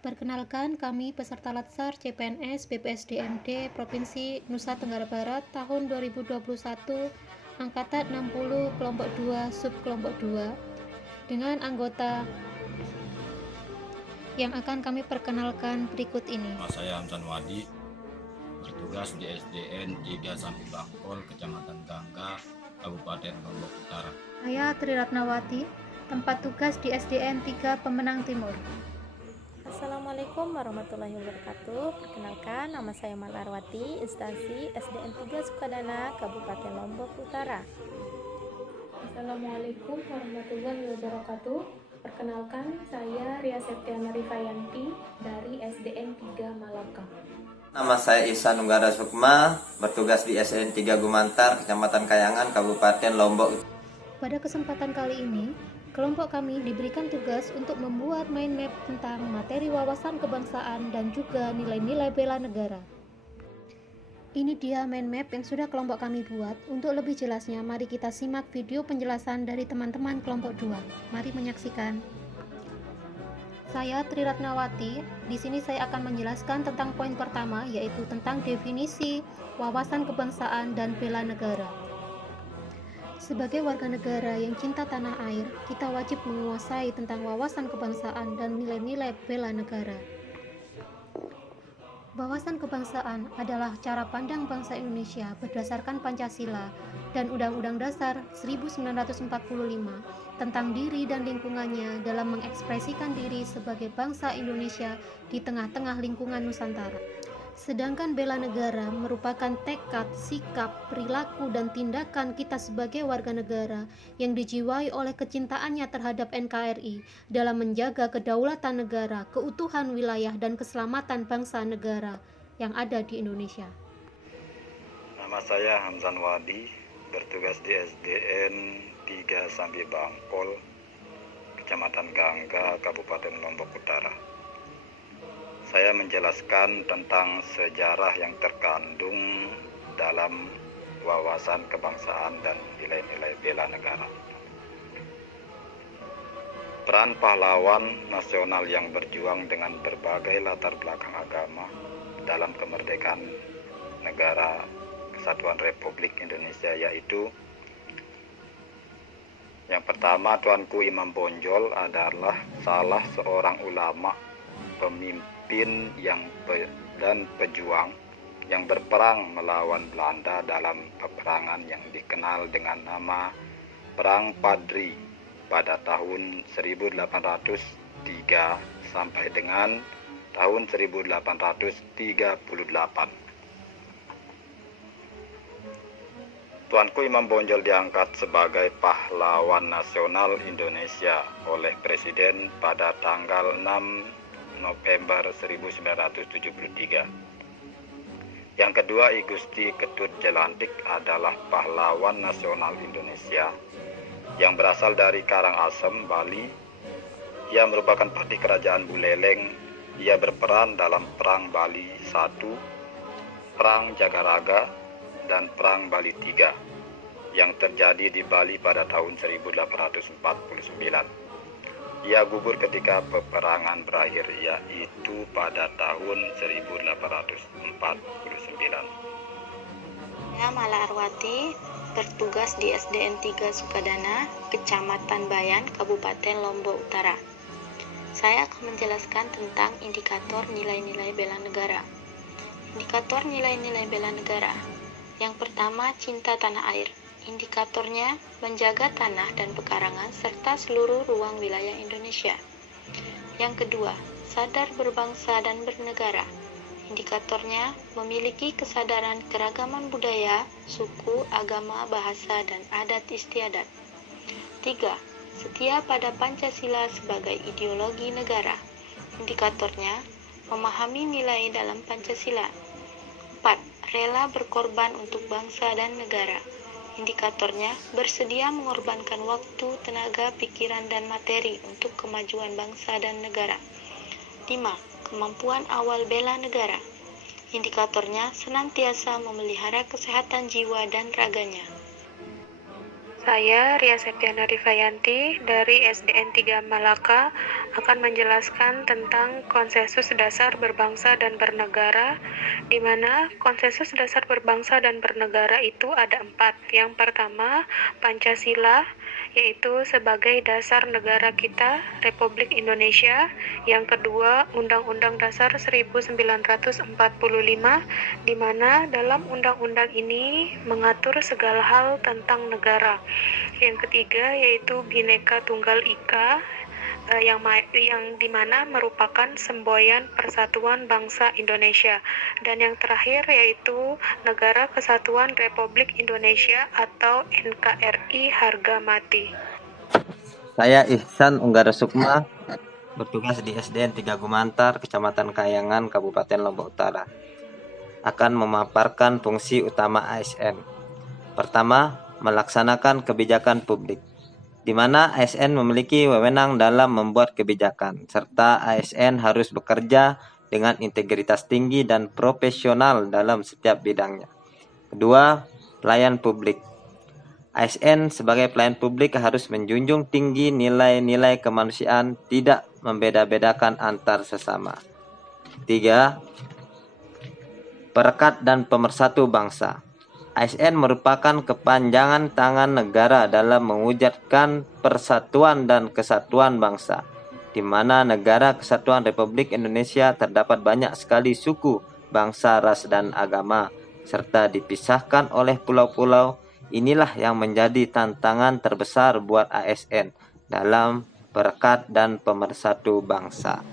Perkenalkan, kami peserta Latsar CPNS BPSDMD Provinsi Nusa Tenggara Barat tahun 2021 Angkatan 60 Kelompok 2 Sub Kelompok 2 dengan anggota yang akan kami perkenalkan berikut ini. Saya Hamzan Wadi, bertugas di SDN 3 Sampi Bangkol, Kecamatan Gangga, Kabupaten Lombok Utara. Saya Tri Ratnawati, tempat tugas di SDN 3 Pemenang Timur. Assalamualaikum warahmatullahi wabarakatuh. Perkenalkan, nama saya Malarwati, instansi SDN 3 Sukadana, Kabupaten Lombok Utara. Assalamualaikum warahmatullahi wabarakatuh. Perkenalkan, saya Ria Septiana Rifayanti dari SDN 3 Malaka. Nama saya Ihsan Nunggara Sukma, bertugas di SDN 3 Gumantar, Kecamatan Kayangan, Kabupaten Lombok. Pada kesempatan kali ini, kelompok kami diberikan tugas untuk membuat mind map tentang materi wawasan kebangsaan dan juga nilai-nilai bela negara. Ini dia mind map yang sudah kelompok kami buat. Untuk lebih jelasnya, mari kita simak video penjelasan dari teman-teman kelompok 2. Mari menyaksikan. Saya Tri Ratnawati. Di sini saya akan menjelaskan tentang poin pertama, yaitu tentang definisi wawasan kebangsaan dan bela negara. Sebagai warga negara yang cinta tanah air, kita wajib menguasai tentang wawasan kebangsaan dan nilai-nilai bela negara. Wawasan kebangsaan adalah cara pandang bangsa Indonesia berdasarkan Pancasila dan Undang-Undang Dasar 1945 tentang diri dan lingkungannya dalam mengekspresikan diri sebagai bangsa Indonesia di tengah-tengah lingkungan Nusantara. Sedangkan bela negara merupakan tekad, sikap, perilaku, dan tindakan kita sebagai warga negara yang dijiwai oleh kecintaannya terhadap NKRI dalam menjaga kedaulatan negara, keutuhan wilayah, dan keselamatan bangsa negara yang ada di Indonesia. Nama saya Hamzan Wadi, bertugas di SDN 3 Sampi Bangkol, Kecamatan Gangga, Kabupaten Lombok Utara. Saya menjelaskan tentang sejarah yang terkandung dalam wawasan kebangsaan dan nilai-nilai bela negara. Peran pahlawan nasional yang berjuang dengan berbagai latar belakang agama dalam kemerdekaan negara Kesatuan Republik Indonesia, yaitu yang pertama, Tuanku Imam Bonjol adalah salah seorang ulama, pemimpin dan pejuang yang berperang melawan Belanda dalam peperangan yang dikenal dengan nama Perang Padri pada tahun 1803 sampai dengan tahun 1838. Tuanku Imam Bonjol diangkat sebagai pahlawan nasional Indonesia oleh Presiden pada tanggal 6 November 1973. Yang kedua, I Gusti Ketut Jelantik adalah pahlawan nasional Indonesia yang berasal dari Karangasem, Bali. Ia merupakan pati kerajaan Buleleng. Ia berperan dalam Perang Bali I, Perang Jagaraga, dan Perang Bali III yang terjadi di Bali pada tahun 1849. Ia gugur ketika peperangan berakhir, yaitu pada tahun 1849. Saya Mala Arwati, bertugas di SDN 3 Sukadana, Kecamatan Bayan, Kabupaten Lombok Utara. Saya akan menjelaskan tentang indikator nilai-nilai bela negara. Indikator nilai-nilai bela negara. Yang pertama, cinta tanah air. Indikatornya menjaga tanah dan pekarangan serta seluruh ruang wilayah Indonesia. Yang kedua, sadar berbangsa dan bernegara. Indikatornya memiliki kesadaran keragaman budaya, suku, agama, bahasa, dan adat istiadat. 3. Setia pada Pancasila sebagai ideologi negara. Indikatornya memahami nilai dalam Pancasila. 4. Rela berkorban untuk bangsa dan negara. Indikatornya bersedia mengorbankan waktu, tenaga, pikiran, dan materi untuk kemajuan bangsa dan negara. 5. Kemampuan awal bela negara. Indikatornya senantiasa memelihara kesehatan jiwa dan raganya. Saya, Ria Septiana Rifayanti dari SDN 3 Malaka akan menjelaskan tentang konsensus dasar berbangsa dan bernegara, di mana konsensus dasar berbangsa dan bernegara itu ada 4. Yang pertama, Pancasila, yaitu sebagai dasar negara kita, Republik Indonesia. Yang kedua, Undang-Undang Dasar 1945, di mana dalam undang-undang ini mengatur segala hal tentang negara. Yang ketiga yaitu Bhinneka Tunggal Ika, yang dimana merupakan semboyan Persatuan Bangsa Indonesia. Dan yang terakhir yaitu Negara Kesatuan Republik Indonesia atau NKRI harga mati. Saya Ihsan Unggara Sukma, bertugas di SDN 3 Gumantar, Kecamatan Kayangan, Kabupaten Lombok Utara. Akan memaparkan fungsi utama ASN. Pertama, melaksanakan kebijakan publik, di mana ASN memiliki wewenang dalam membuat kebijakan, serta ASN harus bekerja dengan integritas tinggi dan profesional dalam setiap bidangnya. Kedua, pelayan publik. ASN sebagai pelayan publik harus menjunjung tinggi nilai-nilai kemanusiaan, tidak membeda-bedakan antar sesama. Tiga, perekat dan pemersatu bangsa. ASN merupakan kepanjangan tangan negara dalam mewujudkan persatuan dan kesatuan bangsa, di mana negara kesatuan Republik Indonesia terdapat banyak sekali suku, bangsa, ras, dan agama, serta dipisahkan oleh pulau-pulau. Inilah yang menjadi tantangan terbesar buat ASN dalam perekat dan pemersatu bangsa.